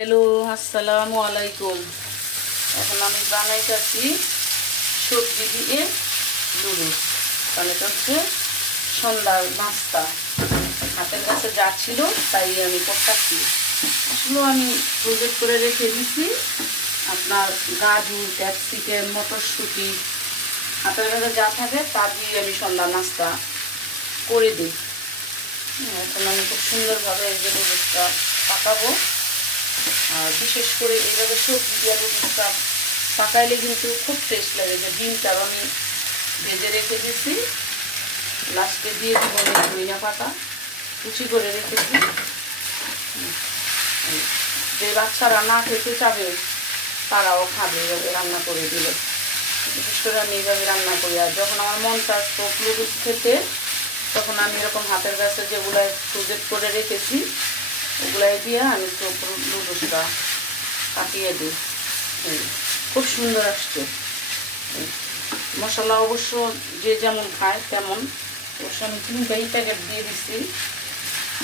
Hello, আসসালামু আলাইকুম। এখন আমি বানাইতেছি সবজি দিয়ে নুডলস। তাহলে এটা হচ্ছে সন্ধ্যার নাস্তা। হাতের কাছে যা ছিল তাই আমি করতেছি। আসলে আমি প্রজেক্ট করে রেখে দিছি আপনার গাজর, ক্যাপসিকাম, মটরশুঁটি, হাতের কাছে যা থাকে তা দিয়ে আমি সন্ধ্যার নাস্তা করে দিই। এখন আমি খুব সুন্দরভাবে এই যে নুডলসটা পাকাবো। আর বিশেষ করে এইভাবে সবজি দিয়ে নুডলসটা পাকাইলে কিন্তু খুব টেস্ট লাগে। যে ডিমটাও আমি ভেজে রেখে দিয়েছি, লাস্টে দিয়ে দিব ধনিয়া পাতা কুচি করে রেখেছি। যে বাচ্চারা না খেতে চাবে তারাও খাবে এভাবে রান্না করে দিলে। বিশেষ করে আমি এইভাবে রান্না করি। আর যখন আমার মন চাচ্ছে নুডলস খেতে, তখন আমি এরকম হাতের কাছে যেগুলো প্রজেক্ট করে রেখেছি ওগুলাই দিয়ে আমি নুডলসটা কাটিয়ে দিই। খুব সুন্দর আসছে। মশলা অবশ্য যে যেমন খায় তেমন, অবশ্য আমি 3টাই প্যাকেট দিয়ে দিচ্ছি।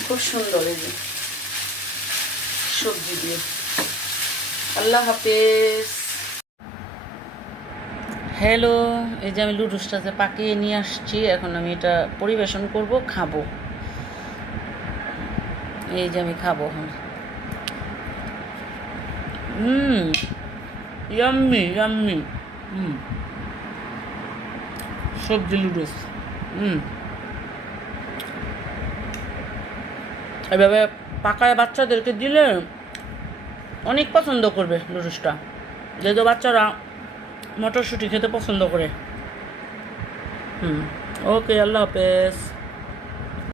খুব সুন্দর এই যে সবজি দিয়ে। আল্লাহ হাফেজ। হ্যালো, এই যে আমি নুডলসটাতে পাকিয়ে নিয়ে আসছি। এখন আমি এটা পরিবেশন করব, খাবো। এই যে আমি খাবো। Yummy yummy. সবজি নুডলস। এভাবে পাকায় বাচ্চাদেরকে দিলে অনেক পছন্দ করবে নুডলসটা, যেহেতু বাচ্চারা মটরশুঁটি খেতে পছন্দ করে। ওকে, আল্লাহ হাফেজ।